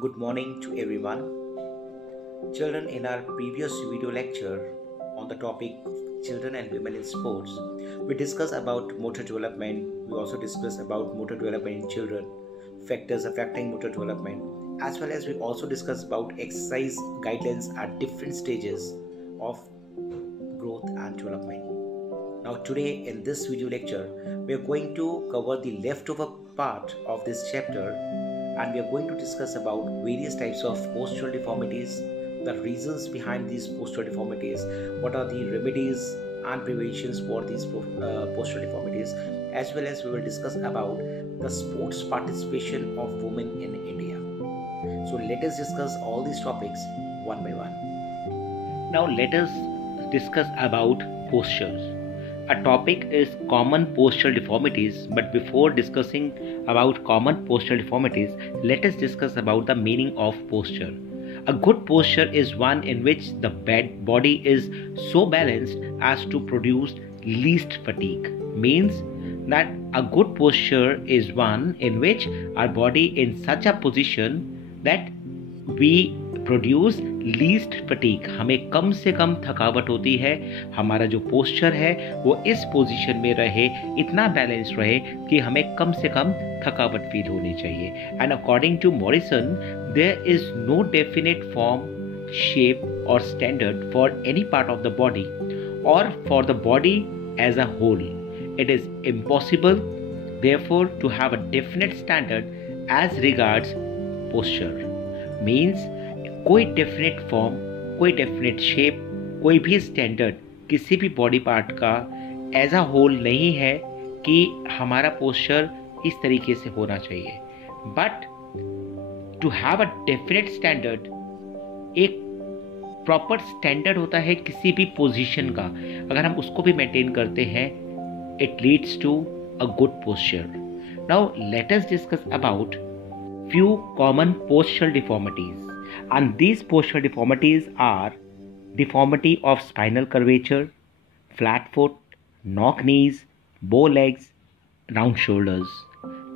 Good morning to everyone. Children, in our previous video lecture on the topic children and women in sports, we discussed about motor development. We also discussed about motor development in children, factors affecting motor development, as well as we also discussed about exercise guidelines at different stages of growth and development. Now today in this video lecture, we are going to cover the leftover part of this chapter, and we are going to discuss about various types of postural deformities, the reasons behind these postural deformities, what are the remedies and preventions for these postural deformities, as well as we will discuss about the sports participation of women in India. So let us discuss all these topics one by one. Now let us discuss about postures. A topic is common postural deformities, but before discussing about common postural deformities, let us discuss about the meaning of posture. A good posture is one in which the body is so balanced as to produce least fatigue. Means that a good posture is one in which our body in such a position that we produce least fatigue, हमें कम से कम थकावट होती है. हमारा जो posture है वो इस पोजीशन में रहे, इतना बैलेंस रहे कि हमें कम से कम थकावट फील होनी चाहिए. And according to Morrison, there is no definite form, shape और standard for any part of the body और for the body as a whole. It is impossible therefore to have a definite standard as regards posture. Means कोई definite form, कोई definite shape, कोई भी standard किसी भी body part का as a whole नहीं है कि हमारा पोस्चर इस तरीके से होना चाहिए. But to have a definite standard, एक प्रॉपर स्टैंडर्ड होता है किसी भी पोजीशन का. अगर हम उसको भी मेंटेन करते हैं, it leads to a good posture. Now let us discuss about few common postural deformities, and these postural deformities are deformity of spinal curvature, flat foot, knock knees, bow legs, round shoulders.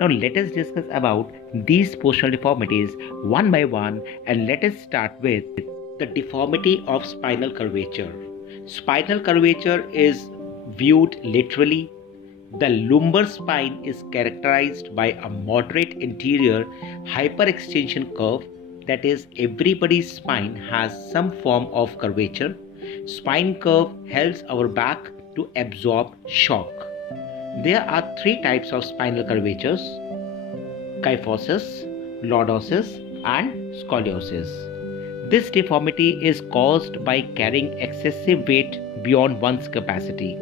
Now let us discuss about these postural deformities one by one, and let us start with the deformity of spinal curvature. Spinal curvature is viewed literally. The lumbar spine is characterized by a moderate interior hyperextension curve. That is, everybody's spine has some form of curvature. Spine curve helps our back to absorb shock. There are three types of spinal curvatures: kyphosis, lordosis, and scoliosis. This deformity is caused by carrying excessive weight beyond one's capacity.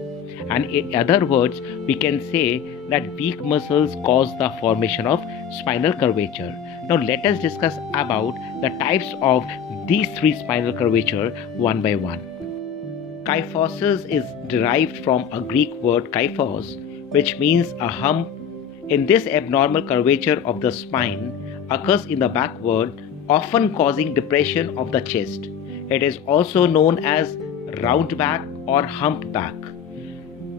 And in other words, we can say that weak muscles cause the formation of spinal curvature. Now let us discuss about the types of these three spinal curvature one by one. Kyphosis is derived from a Greek word kyphos, which means a hump. In this abnormal curvature of the spine occurs in the backward, often causing depression of the chest. It is also known as round back or hump back.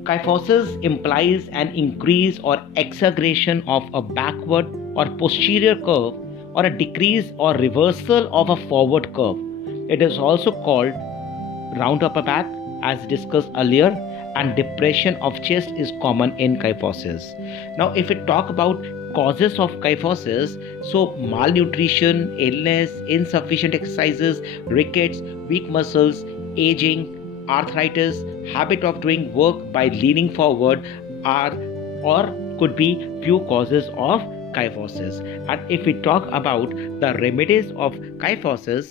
Kyphosis implies an increase or exaggeration of a backward or posterior curve, or a decrease or reversal of a forward curve. It is also called round upper back, as discussed earlier, and depression of chest is common in kyphosis. Now if we talk about causes of kyphosis, so malnutrition, illness, insufficient exercises, rickets, weak muscles, aging, arthritis, habit of doing work by leaning forward are or could be few causes of kyphosis. And if we talk about the remedies of kyphosis,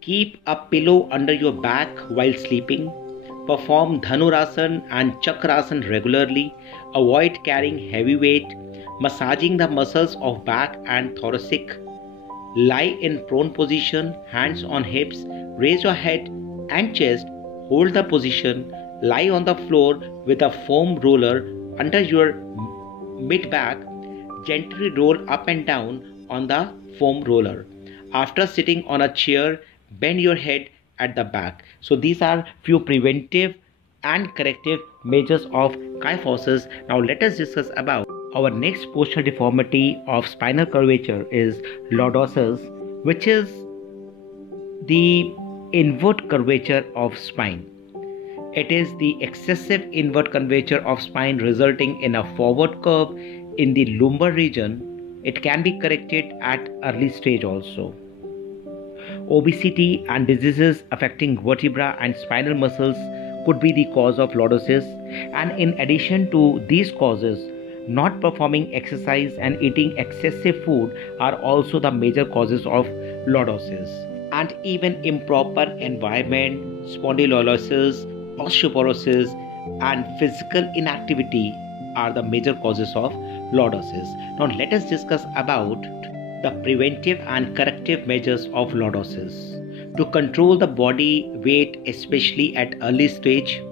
keep a pillow under your back while sleeping, perform dhanurasana and chakrasana regularly, avoid carrying heavy weight, massaging the muscles of back and thoracic, lie in prone position, hands on hips, raise your head and chest, hold the position, lie on the floor with a foam roller under your mid-back, gently roll up and down on the foam roller. After sitting on a chair, bend your head at the back. So these are few preventive and corrective measures of kyphosis. Now let us discuss about our next postural deformity of spinal curvature is lordosis, which is the inward curvature of spine. It is the excessive inward curvature of spine resulting in a forward curve in the lumbar region. It can be corrected at early stage also. Obesity and diseases affecting vertebra and spinal muscles could be the cause of lordosis, and in addition to these causes, not performing exercise and eating excessive food are also the major causes of lordosis. And even improper environment, spondylosis, osteoporosis, and physical inactivity are the major causes of lordosis. Now let us discuss about the preventive and corrective measures of lordosis. To control the body weight, especially at early stage,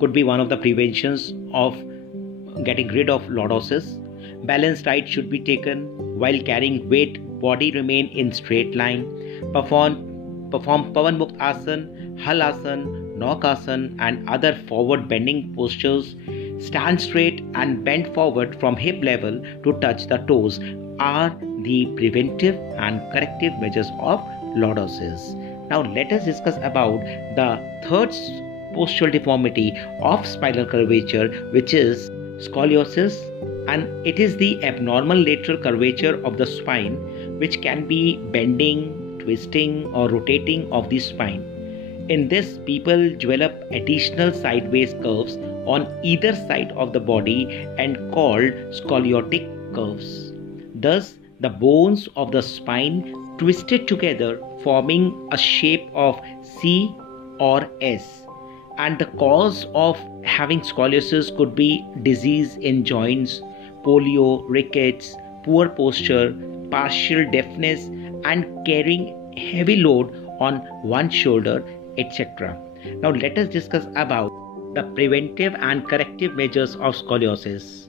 could be one of the preventions of getting rid of lordosis. Balanced diet should be taken while carrying weight. Body remain in straight line. Perform Pavan Mukta Asana, Hal Asana, Nok Asana, and other forward bending postures. Stand straight and bend forward from hip level to touch the toes are the preventive and corrective measures of lordosis. Now let us discuss about the third postural deformity of spinal curvature, which is scoliosis, and it is the abnormal lateral curvature of the spine which can be bending, twisting or rotating of the spine. In this, people develop additional sideways curves on either side of the body and called scoliotic curves. Thus, the bones of the spine twisted together, forming a shape of C or S. And the cause of having scoliosis could be disease in joints, polio, rickets, poor posture, partial deafness, and carrying heavy load on one shoulder, etc. Now let us discuss about the preventive and corrective measures of scoliosis.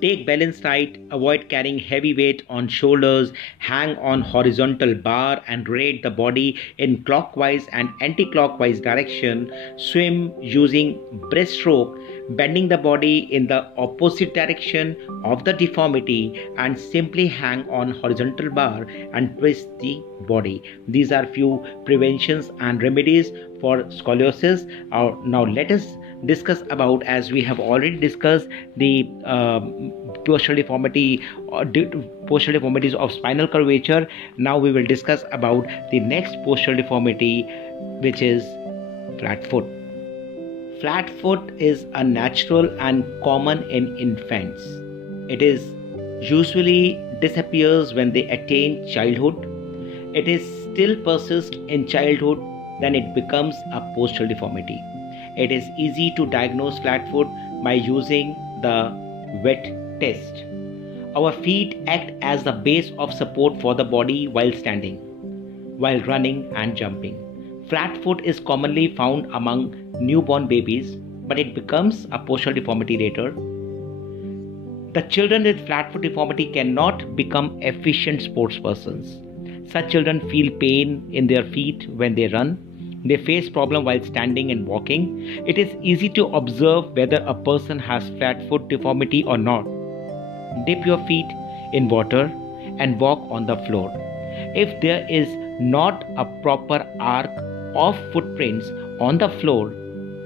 Take balanced diet, avoid carrying heavy weight on shoulders, hang on horizontal bar and rotate the body in clockwise and anti-clockwise direction, swim using breaststroke, bending the body in the opposite direction of the deformity, and simply hang on horizontal bar and twist the body. These are few preventions and remedies for scoliosis. Now let us discuss about, as we have already discussed, the postural deformities of spinal curvature. Now we will discuss about the next postural deformity, which is flat foot. Flat foot is a natural and common in infants. It is usually disappears when they attain childhood. It is still persists in childhood, then it becomes a postural deformity. It is easy to diagnose flat foot by using the wet test. Our feet act as the base of support for the body while standing, while running and jumping. Flat foot is commonly found among newborn babies, but it becomes a postural deformity later. The children with flat foot deformity cannot become efficient sportspersons. Such children feel pain in their feet when they run. They face problem while standing and walking. It is easy to observe whether a person has flat foot deformity or not. Dip your feet in water and walk on the floor. If there is not a proper arc of footprints on the floor,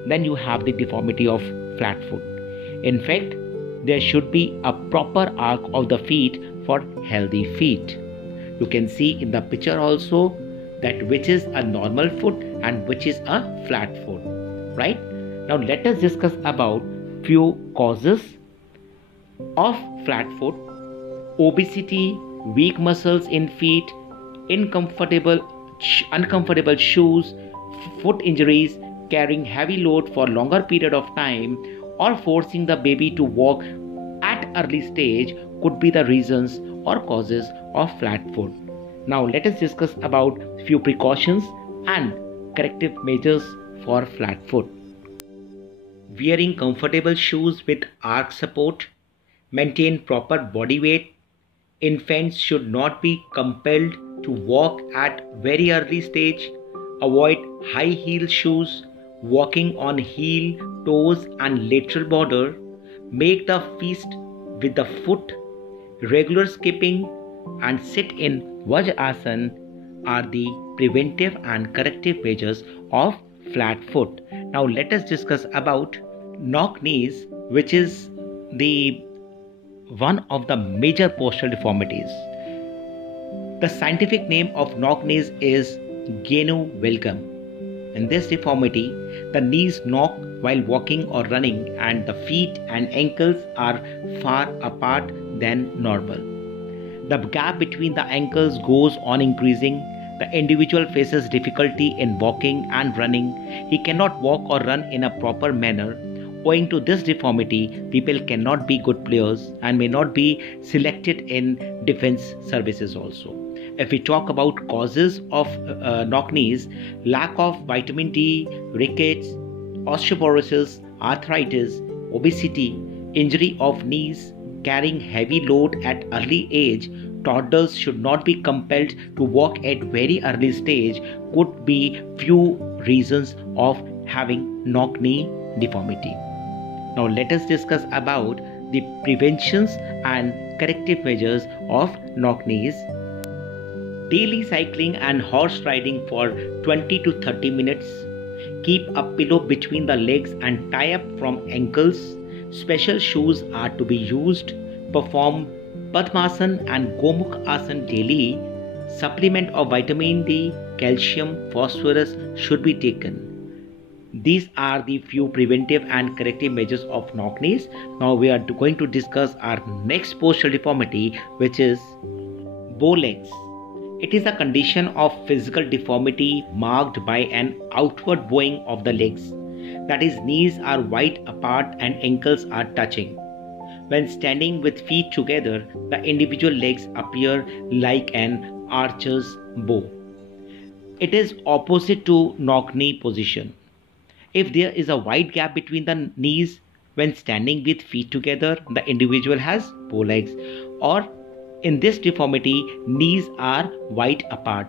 then you have the deformity of flat foot. In fact, there should be a proper arc of the feet for healthy feet. You can see in the picture also that which is a normal foot and which is a flat foot, right? Now let us discuss about few causes of flat foot: obesity, weak muscles in feet, uncomfortable shoes, foot injuries, carrying heavy load for longer period of time, or forcing the baby to walk at early stage could be the reasons or causes of flat foot. Now let us discuss about few precautions and corrective measures for flat foot. Wearing comfortable shoes with arch support. Maintain proper body weight. Infants should not be compelled to walk at very early stage. Avoid high heel shoes. Walking on heel, toes and lateral border. Make the feast with the foot. Regular skipping and sit in Vajrasana. are the preventive and corrective measures of flat foot. Now let us discuss about knock knees, which is the one of the major postural deformities. The scientific name of knock knees is genu valgum. In this deformity, the knees knock while walking or running, and the feet and ankles are far apart than normal. The gap between the ankles goes on increasing. The individual faces difficulty in walking and running. He cannot walk or run in a proper manner. Owing to this deformity, people cannot be good players and may not be selected in defense services also. If we talk about causes of knock knees, lack of vitamin D, rickets, osteoporosis, arthritis, obesity, injury of knees, carrying heavy load at early age, toddlers should not be compelled to walk at very early stage could be few reasons of having knock knee deformity. Now let us discuss about the preventions and corrective measures of knock knees. Daily cycling and horse riding for 20 to 30 minutes. Keep a pillow between the legs and tie up from ankles. Special shoes are to be used. Perform Padmasana and Gomukh Asana daily. Supplement of vitamin D, calcium, phosphorus should be taken. These are the few preventive and corrective measures of knock knees. Now we are going to discuss our next postural deformity, which is bow legs. It is a condition of physical deformity marked by an outward bowing of the legs. That is, knees are wide apart and ankles are touching. When standing with feet together, the individual legs appear like an archer's bow. It is opposite to knock knee position. If there is a wide gap between the knees when standing with feet together, the individual has bow legs. Or in this deformity, knees are wide apart.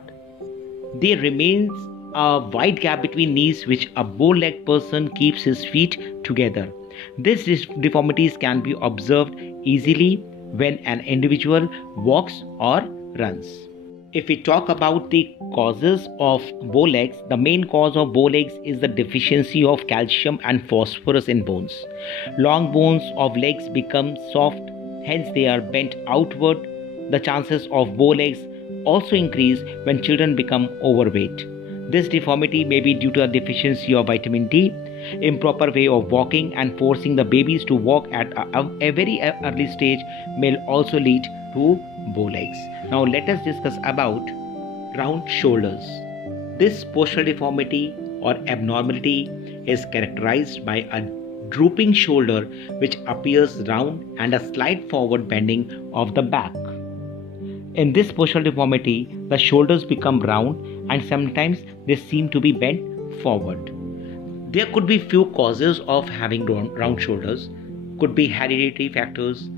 There remains a wide gap between knees which a bow-legged person keeps his feet together. These deformities can be observed easily when an individual walks or runs. If we talk about the causes of bow legs, the main cause of bow legs is the deficiency of calcium and phosphorus in bones. Long bones of legs become soft, hence they are bent outward. The chances of bow legs also increase when children become overweight. This deformity may be due to a deficiency of vitamin D, improper way of walking, and forcing the babies to walk at a very early stage may also lead to bow legs. Now let us discuss about round shoulders. This postural deformity or abnormality is characterized by a drooping shoulder which appears round and a slight forward bending of the back. In this postural deformity, the shoulders become round and sometimes they seem to be bent forward. There could be few causes of having round shoulders. Could be hereditary factors,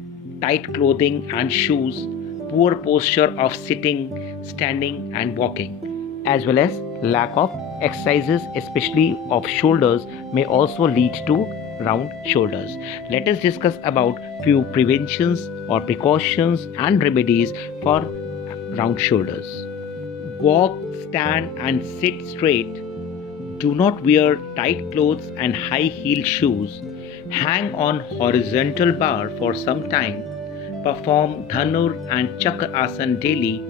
tight clothing and shoes, poor posture of sitting, standing and walking, as well as lack of exercises, especially of shoulders, may also lead to round shoulders. Let us discuss about few preventions or precautions and remedies for round shoulders. Walk, stand and sit straight. Do not wear tight clothes and high-heeled shoes. Hang on horizontal bar for some time. Perform Dhanur and Chakra Asana daily.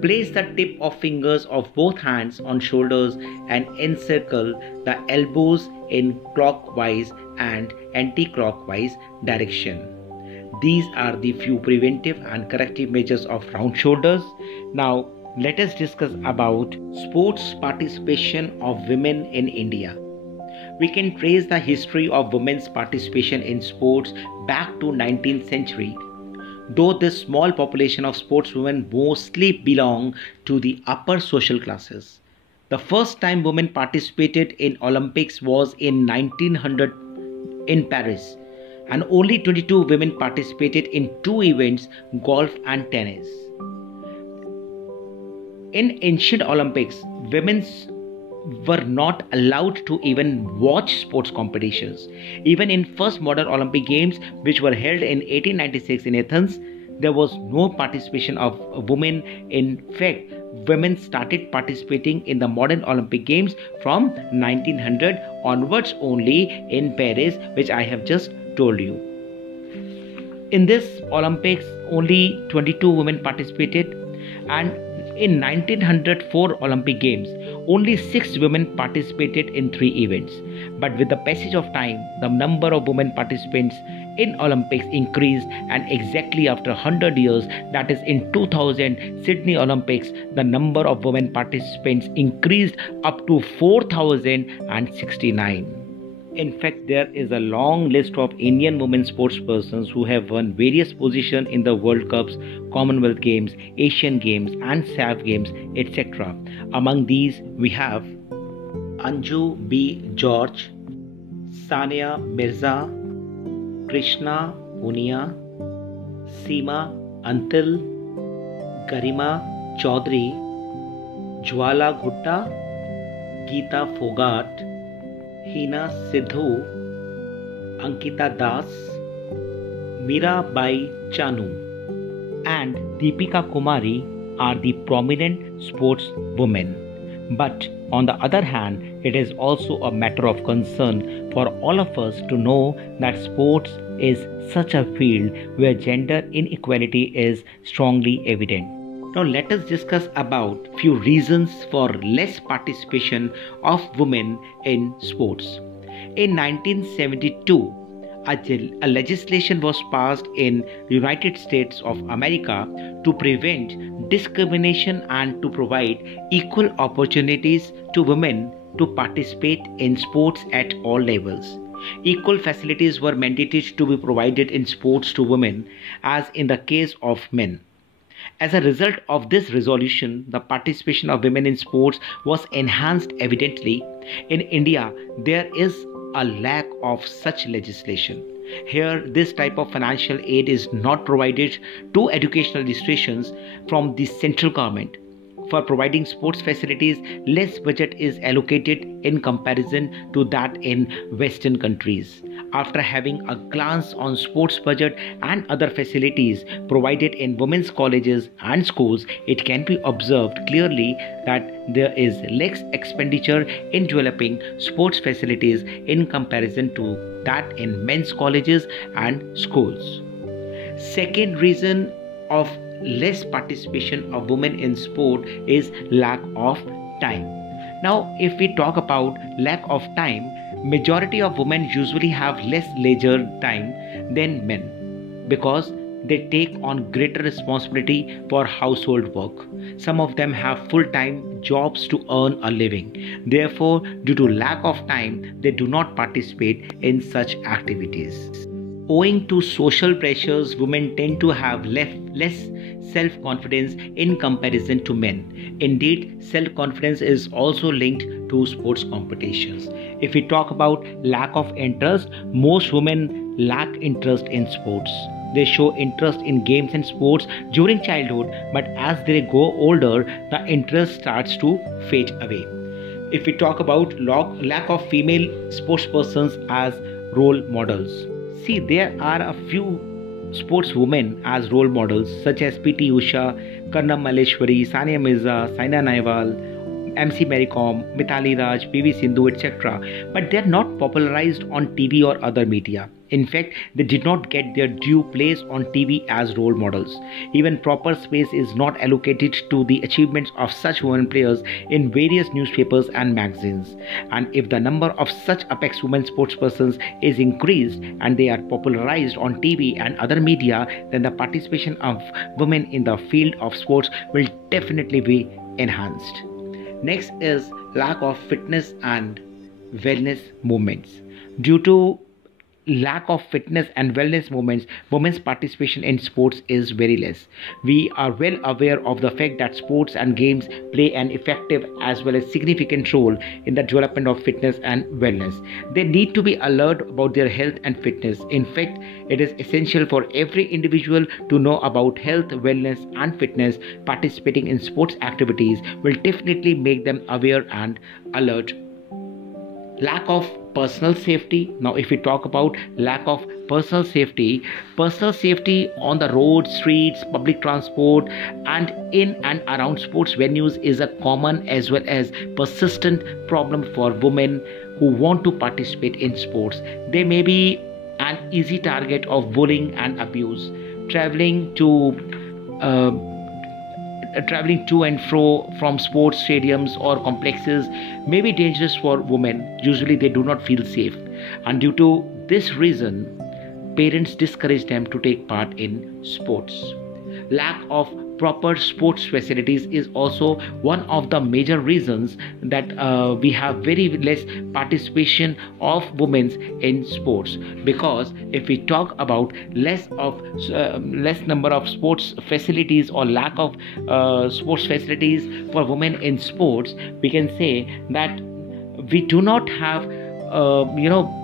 Place the tip of fingers of both hands on shoulders and encircle the elbows in clockwise and anti-clockwise direction. These are the few preventive and corrective measures of round shoulders. Now let us discuss about sports participation of women in India. We can trace the history of women's participation in sports back to 19th century. Though this small population of sportswomen mostly belong to the upper social classes. The first time women participated in Olympics was in 1900 in Paris, and only 22 women participated in two events, golf and tennis. In ancient Olympics, women were not allowed to even watch sports competitions. Even in first modern Olympic Games, which were held in 1896 in Athens, there was no participation of women. In fact, women started participating in the modern Olympic Games from 1900 onwards only in Paris, which I have just told you. In this Olympics, only 22 women participated, and in 1904 Olympic Games, only 6 women participated in 3 events. But with the passage of time, the number of women participants in Olympics increased, and exactly after 100 years, that is in 2000 Sydney Olympics, the number of women participants increased up to 4,069. In fact, there is a long list of Indian women sportspersons who have won various positions in the World Cups, Commonwealth Games, Asian Games and SAF Games, etc. Among these, we have Anju B. George, Sania Mirza, Krishna Punia, Seema Antil, Garima Chaudhary, Jwala Gutta, Geeta Fogart, Hina Sidhu, Ankita Das, Mirabai Chanu, and Deepika Kumari are the prominent sports women. But on the other hand, it is also a matter of concern for all of us to know that sports is such a field where gender inequality is strongly evident. Now let us discuss about few reasons for less participation of women in sports. In 1972, a legislation was passed in United States of America to prevent discrimination and to provide equal opportunities to women to participate in sports at all levels. Equal facilities were mandated to be provided in sports to women as in the case of men. As a result of this resolution, the participation of women in sports was enhanced evidently. In India, there is a lack of such legislation. Here, this type of financial aid is not provided to educational institutions from the central government. For providing sports facilities, less budget is allocated in comparison to that in Western countries. After having a glance on sports budget and other facilities provided in women's colleges and schools, it can be observed clearly that there is less expenditure in developing sports facilities in comparison to that in men's colleges and schools. Second reason of less participation of women in sport is lack of time. Now, if we talk about lack of time, majority of women usually have less leisure time than men because they take on greater responsibility for household work. Some of them have full-time jobs to earn a living. Therefore, due to lack of time, they do not participate in such activities. Owing to social pressures, women tend to have less self-confidence in comparison to men. Indeed, self-confidence is also linked to sports competitions. If we talk about lack of interest, most women lack interest in sports. They show interest in games and sports during childhood, but as they grow older, the interest starts to fade away. If we talk about lack of female sportspersons as role models, see, there are a few sportswomen as role models such as P.T. Usha, Karnam Malleshwari, Sania Mirza, Saina Nehwal, MC Mary Kom, Mithali Raj, PV Sindhu, etc. But they are not popularized on TV or other media. In fact, they did not get their due place on TV as role models. Even proper space is not allocated to the achievements of such women players in various newspapers and magazines. And if the number of such apex women sportspersons is increased and they are popularized on TV and other media, then the participation of women in the field of sports will definitely be enhanced. Next is lack of fitness and wellness movements. Due to lack of fitness and wellness movements, women's participation in sports is very less. We are well aware of the fact that sports and games play an effective as well as significant role in the development of fitness and wellness. They need to be alert about their health and fitness. In fact, it is essential for every individual to know about health, wellness and fitness. Participating in sports activities will definitely make them aware and alert. lack of personal safety. Now if we talk about lack of personal safety on the road, streets, public transport, and in and around sports venues is a common as well as persistent problem for women who want to participate in sports. They may be an easy target of bullying and abuse. Traveling to uh, traveling to and fro from sports stadiums or complexes may be dangerous for women. Usually they do not feel safe, and due to this reason parents discourage them to take part in sports. Lack of proper sports facilities is also one of the major reasons that we have very less participation of women in sports. Because if we talk about less number of sports facilities or lack of sports facilities for women in sports, we can say that we do not have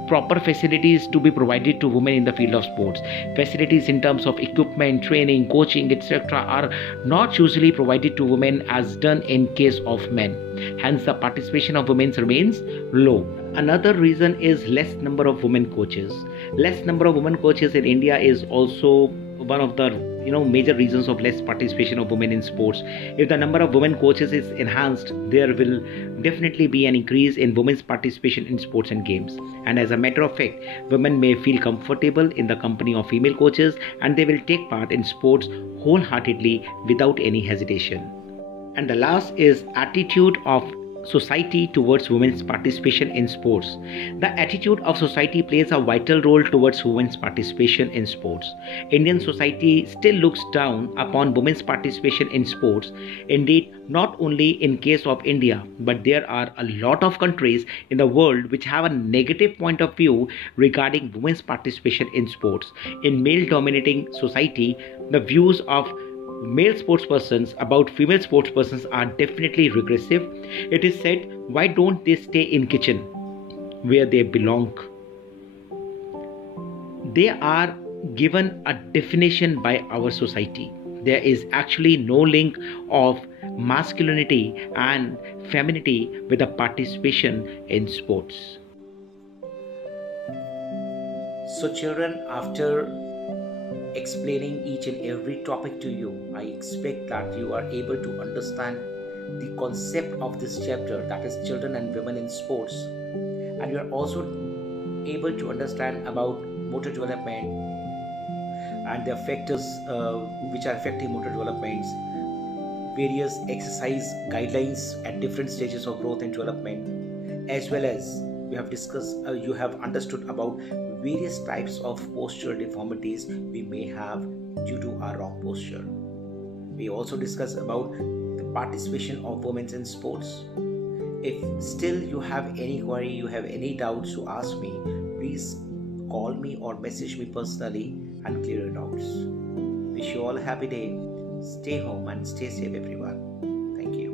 proper facilities to be provided to women in the field of sports. Facilities in terms of equipment, training, coaching, etc. are not usually provided to women as done in case of men. Hence the participation of women remains low. Another reason is less number of women coaches. Less number of women coaches in India is also one of the major reasons of less participation of women in sports. If the number of women coaches is enhanced, there will definitely be an increase in women's participation in sports and games. And as a matter of fact, women may feel comfortable in the company of female coaches, and they will take part in sports wholeheartedly without any hesitation. And the last is attitude of society towards women's participation in sports. The attitude of society plays a vital role towards women's participation in sports. Indian society still looks down upon women's participation in sports. Indeed, not only in case of India, but there are a lot of countries in the world which have a negative point of view regarding women's participation in sports. In male-dominating society, the views of male sportspersons about female sportspersons are definitely regressive. It is said, why don't they stay in kitchen where they belong? They are given a definition by our society. There is actually no link of masculinity and femininity with the participation in sports. So children, after explaining each and every topic to you, I expect that you are able to understand the concept of this chapter, that is children and women in sports, and you are also able to understand about motor development and the factors which are affecting motor developments, various exercise guidelines at different stages of growth and development, as well as we have discussed, you have understood about various types of postural deformities we may have due to our wrong posture. We also discussed about the participation of women in sports. If still you have any query, you have any doubts to ask me, please call me or message me personally and clear your doubts. Wish you all a happy day. Stay home and stay safe, everyone. Thank you.